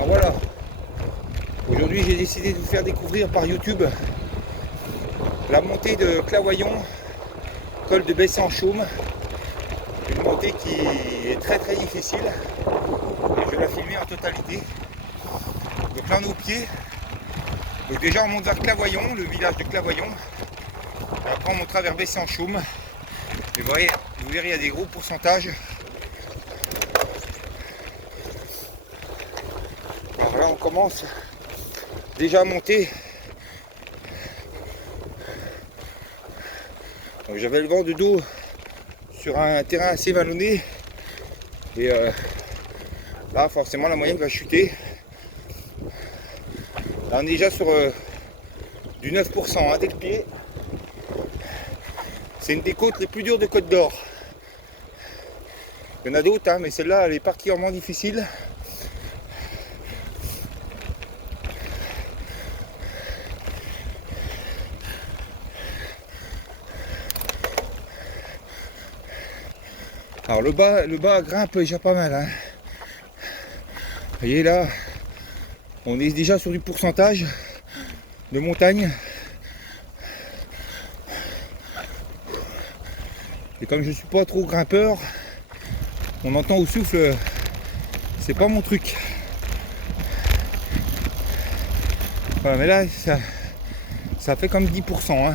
Alors voilà, aujourd'hui j'ai décidé de vous faire découvrir par YouTube la montée de Clavoyon, col de Bessay-en-Chaume. Une montée qui est très très difficile et je vais la filmer en totalité. Donc là on est au pied. Donc déjà on monte vers Clavoyon, le village de Clavoyon. Après on montera vers Bessay-en-Chaume. Vous verrez, il y a des gros pourcentages. Alors là on commence déjà à monter. J'avais le vent de dos sur un terrain assez vallonné et là forcément la moyenne va chuter. Là on est déjà sur du 9% dès le pied. C'est une des côtes les plus dures de Côte d'Or. Il y en a d'autres, mais celle-là elle est particulièrement difficile. Alors le bas grimpe déjà pas mal. Vous voyez là, on est déjà sur du pourcentage de montagne. Et comme je suis pas trop grimpeur, on entend au souffle, c'est pas mon truc. Voilà, mais là ça fait comme 10%.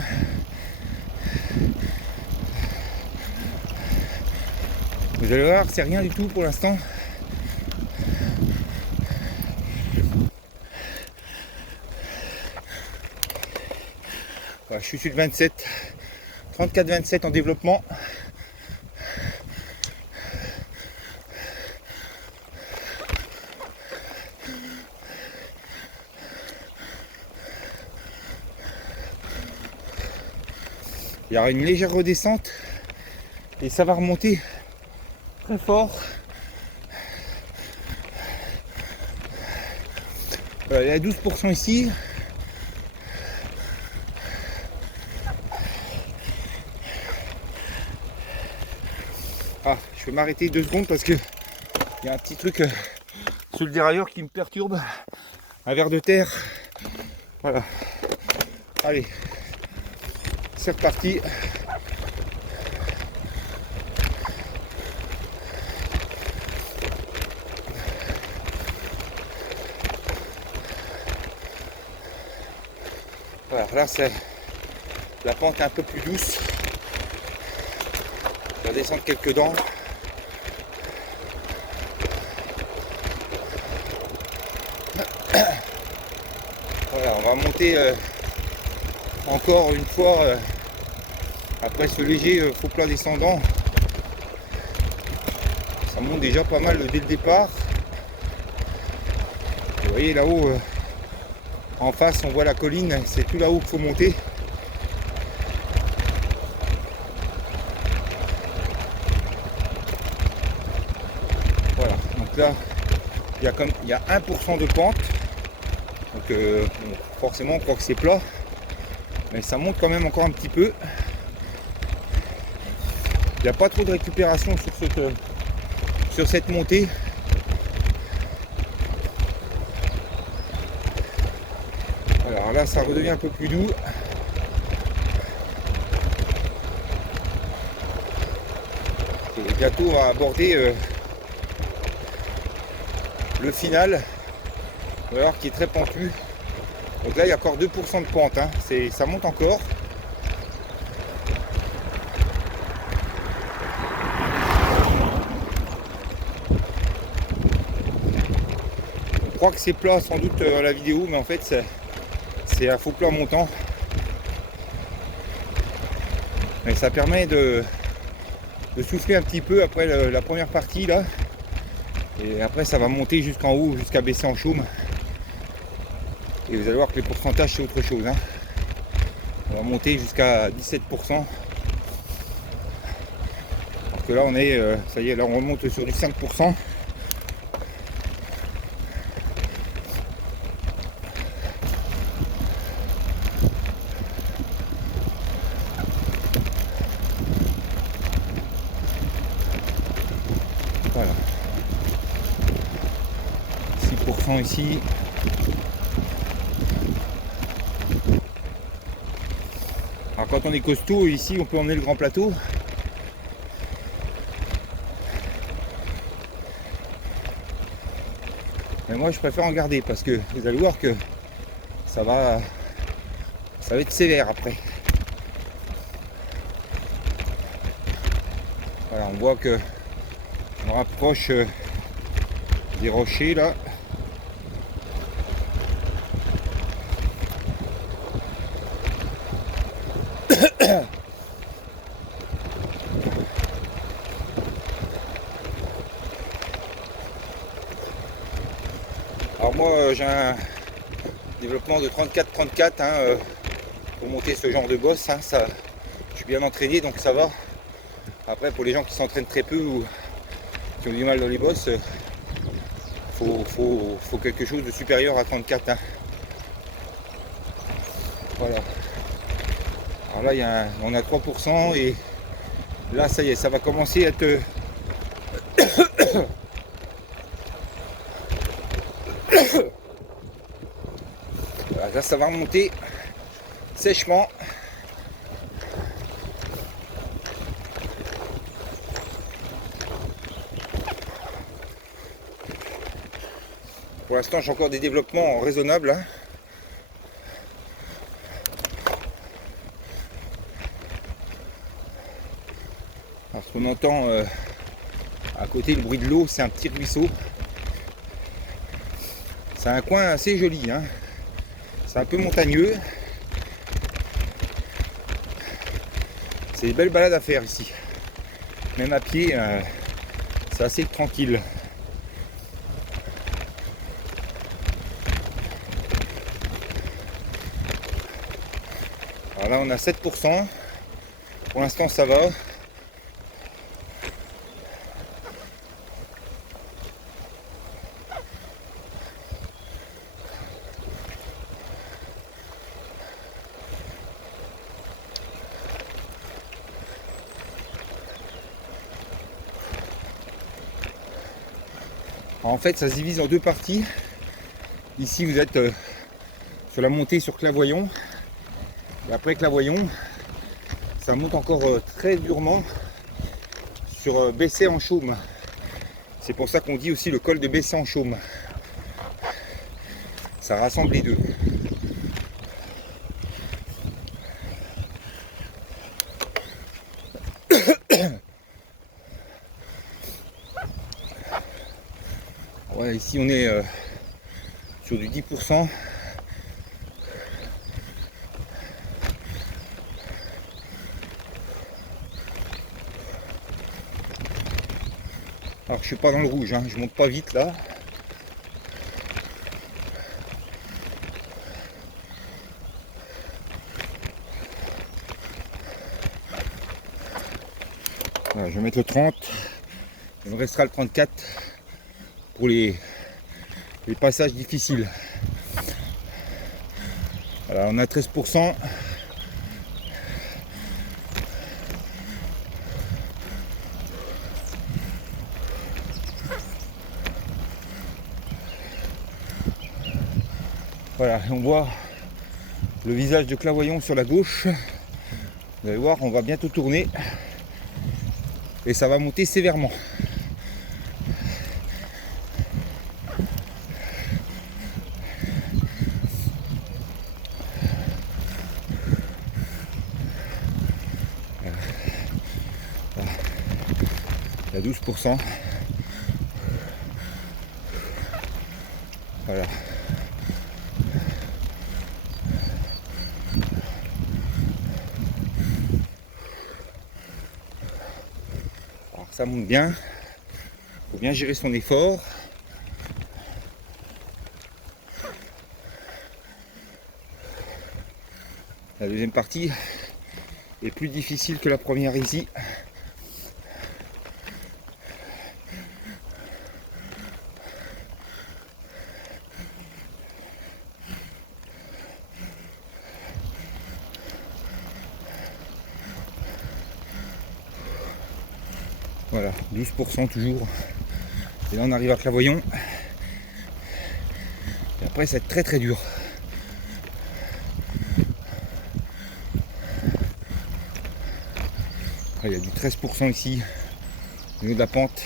Vous allez voir, c'est rien du tout pour l'instant. Voilà, je suis sur le 27, 34-27 en développement. Il y aura une légère redescente et ça va remonter très fort. Il y a 12% ici. Ah, je vais m'arrêter 2 secondes parce que il y a un petit truc sous le dérailleur qui me perturbe. Un ver de terre. Voilà. Allez, c'est reparti. Voilà, là c'est la pente est un peu plus douce. On va descendre quelques dents. Voilà, on va monter encore une fois après ce léger faux plat descendant. Ça monte déjà pas mal dès le départ. Vous voyez là-haut, en face on voit la colline, c'est tout là-haut qu'il faut monter. Voilà, donc là il y a 1% de pente. Donc bon, forcément on croit que c'est plat, mais ça monte quand même encore un petit peu. Il n'y a pas trop de récupération sur cette montée. Alors là ça redevient un peu plus doux. Et bientôt on va aborder le final. Alors, qui est très pentu. Donc là il y a encore 2% de pente, ça monte encore. On croit que c'est plat sans doute à la vidéo, mais en fait c'est un faux plat montant. Mais ça permet de souffler un petit peu après la première partie là. Et après ça va monter jusqu'en haut, jusqu'à Bessay-en-Chaume. Et vous allez voir que les pourcentages c'est autre chose. On va monter jusqu'à 17%. Alors que là on est, ça y est, là on remonte sur du 5%. 10% ici. Alors quand on est costaud, ici on peut emmener le grand plateau. Mais moi je préfère en garder parce que vous allez voir que ça va être sévère après. Voilà, on voit que on rapproche des rochers là. Alors moi j'ai un développement de 34-34 pour monter ce genre de boss, hein, ça, je suis bien entraîné donc ça va. Après pour les gens qui s'entraînent très peu ou qui ont du mal dans les bosses, faut quelque chose de supérieur à 34. Hein. Voilà. Alors là on a 3% et là ça y est, ça va commencer à être voilà, là ça va remonter sèchement. Pour l'instant j'ai encore des développements raisonnables. Hein. Alors ce qu'on entend à côté, le bruit de l'eau, c'est un petit ruisseau. C'est un coin assez joli. Hein. C'est un peu montagneux. C'est des belles balades à faire ici. Même à pied, c'est assez tranquille. Alors là on a 7%. Pour l'instant ça va. Alors en fait ça se divise en deux parties. Ici vous êtes sur la montée sur Clavoyon. Et après Clavoyon, ça monte encore très durement sur Bessay-en-Chaume. C'est pour ça qu'on dit aussi le col de Bessay-en-Chaume. Ça rassemble les deux. Ouais, ici on est sur du 10%. Alors je suis pas dans le rouge, hein. Je monte pas vite là. Voilà, je vais mettre le 30. Il me restera le 34 pour les passages difficiles. Voilà, on a 13%. Voilà, on voit le visage de Clavoyon sur la gauche. Vous allez voir, on va bientôt tourner et ça va monter sévèrement. Il y a 12%. Voilà. Alors ça monte bien. Il faut bien gérer son effort. La deuxième partie est plus difficile que la première ici. Voilà, 12% toujours. Et là on arrive à Clavoyon. après, ça va être très très dur. Il y a du 13% ici, au niveau de la pente.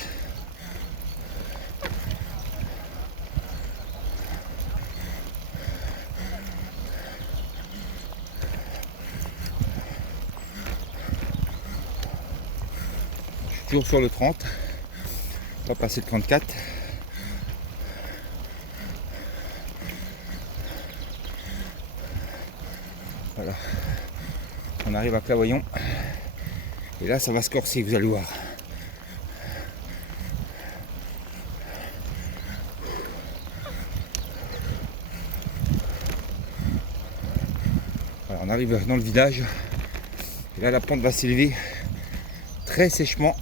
Je suis toujours sur le 30, pas passer le 34. Voilà, on arrive à Clavoyon. Et là, ça va se corser, vous allez voir. Alors, on arrive dans le village. Et là, la pente va s'élever très sèchement.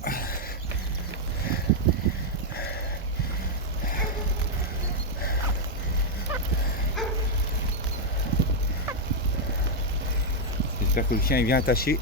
J'espère que le chien est bien attaché.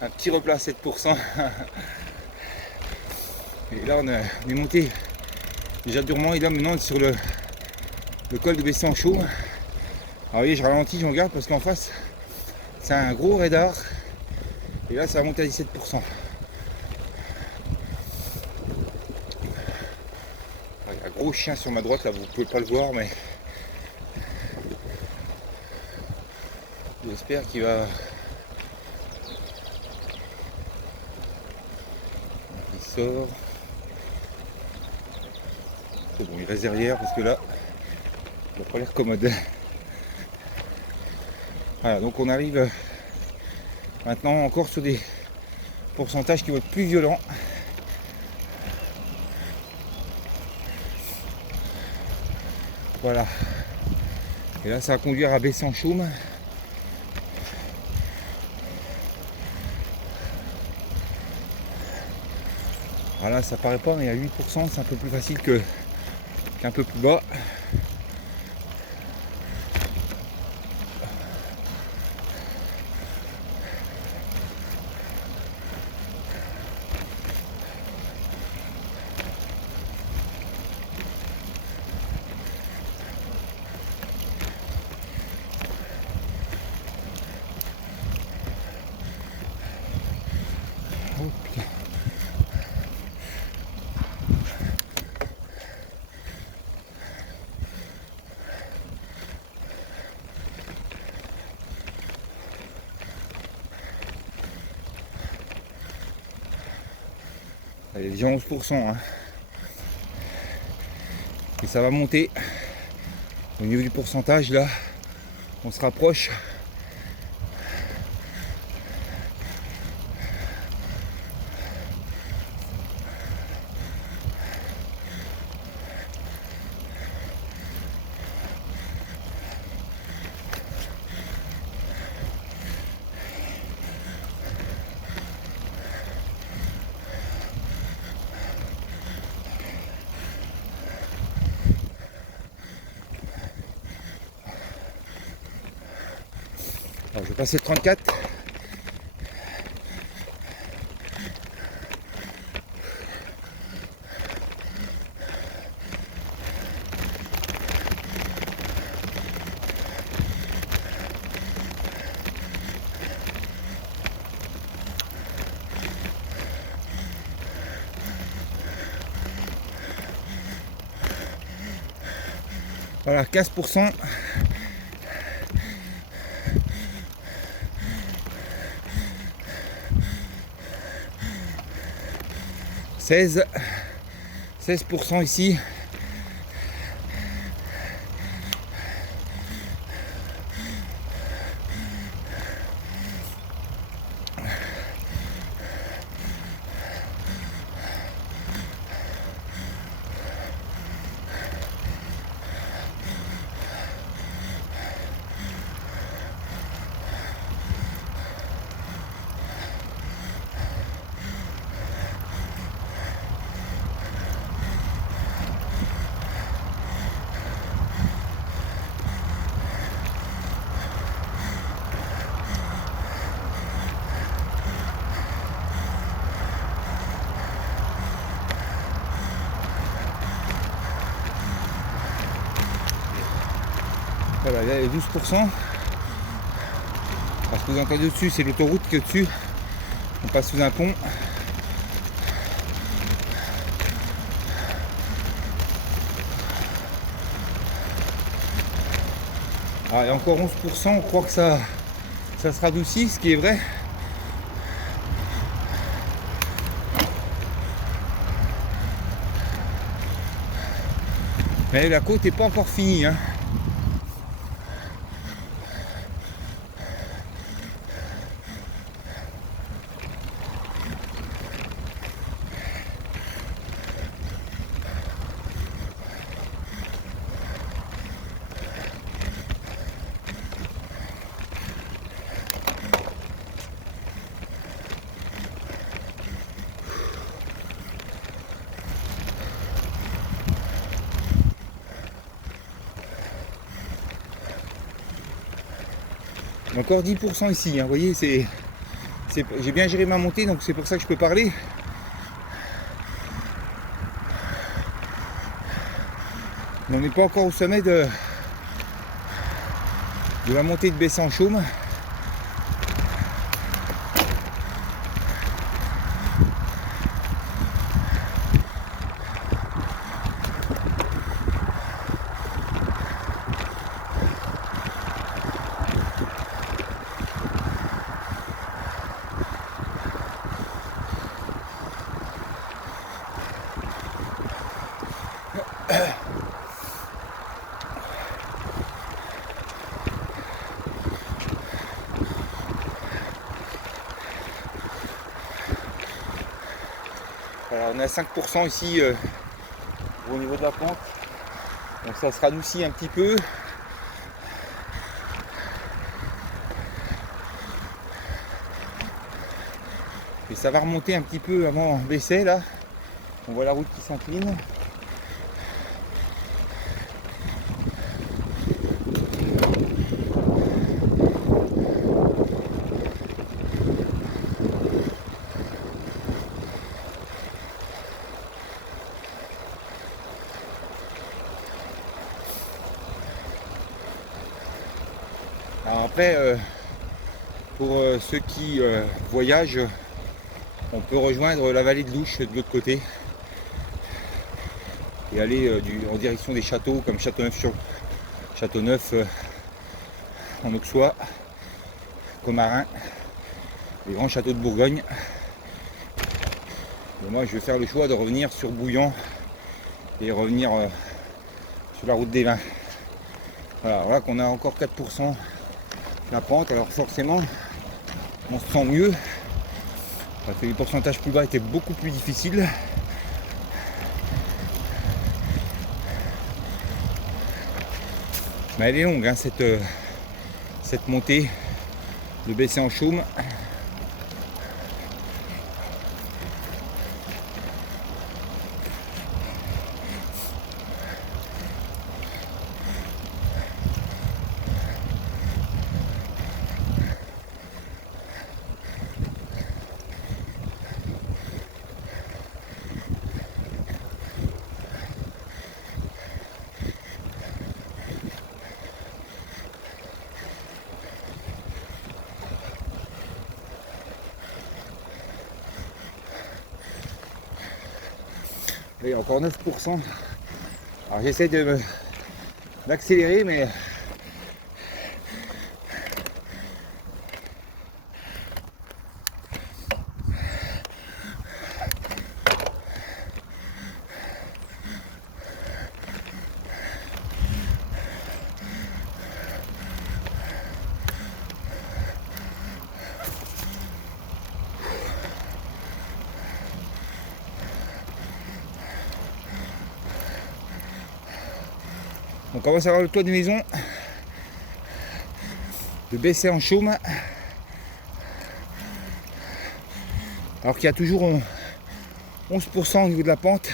Un petit replat à 7%. Et là on est monté déjà durement, et là maintenant on est sur le col de Bessay-en-Chaume. Alors vous voyez, je ralentis, je regarde parce qu'en face c'est un gros radar, et là ça va monter à 17%. Il y a un gros chien sur ma droite, là vous pouvez pas le voir, mais j'espère qu'il va... Il sort. C'est bon, il reste derrière parce que là, il n'a pas l'air commode. Voilà, donc on arrive maintenant encore sur des pourcentages qui vont être plus violents. Voilà. Et là, ça va conduire à Bessay-en-Chaume. Voilà, ça paraît pas, mais à 8%, c'est un peu plus facile qu'un peu plus bas. Oh putain. Il y a déjà 11%, hein. Et ça va monter. Au niveau du pourcentage, là, on se rapproche. Alors, je vais passer le 34. Voilà, 15%. « 16% ici. Voilà, là il y a 12%. Parce que vous entendez au-dessus, c'est l'autoroute qui est au-dessus. On passe sous un pont. Ah, et encore 11%, on croit que ça se radoucit, ce qui est vrai. Mais la côte n'est pas encore finie, hein. Encore 10% ici, hein. Vous voyez, j'ai bien géré ma montée, donc c'est pour ça que je peux parler. Mais on n'est pas encore au sommet de la montée de Bessan-Chaume. Voilà, on est à 5% ici au niveau de la pente, donc ça se radoucit un petit peu. Et ça va remonter un petit peu avant Bessay là. On voit la route qui s'incline. Alors après, pour ceux qui voyagent, on peut rejoindre la vallée de l'Ouche de l'autre côté et aller en direction des châteaux comme Châteauneuf en Auxois, Commarin, les grands châteaux de Bourgogne. Et moi je vais faire le choix de revenir sur Bouillon et revenir sur la route des Vins. Voilà qu'on a encore 4% la pente, alors forcément on se sent mieux parce que les pourcentages plus bas étaient beaucoup plus difficiles. Mais elle est longue hein, cette montée de Bessan-Chaume. Et encore 9%. Alors j'essaie d'accélérer, mais on commence à avoir le toit de maison de baisser en chaume, alors qu'il y a toujours 11% au niveau de la pente.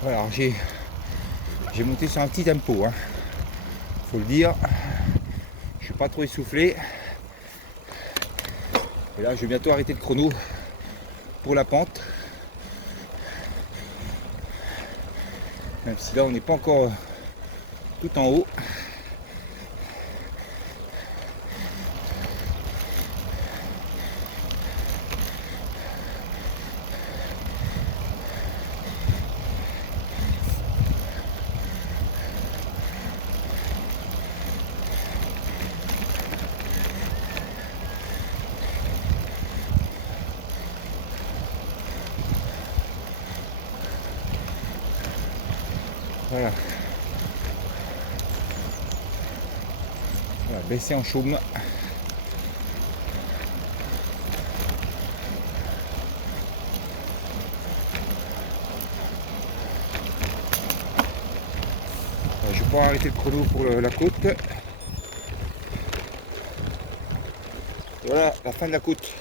Voilà, alors j'ai monté sur un petit tempo, hein, faut le dire. Je suis pas trop essoufflé. Et là, je vais bientôt arrêter le chrono pour la pente. Même si là, on n'est pas encore tout en haut. Voilà. Voilà, baisser en chaume. Je vais pouvoir arrêter le chrono pour la côte. Voilà la fin de la côte.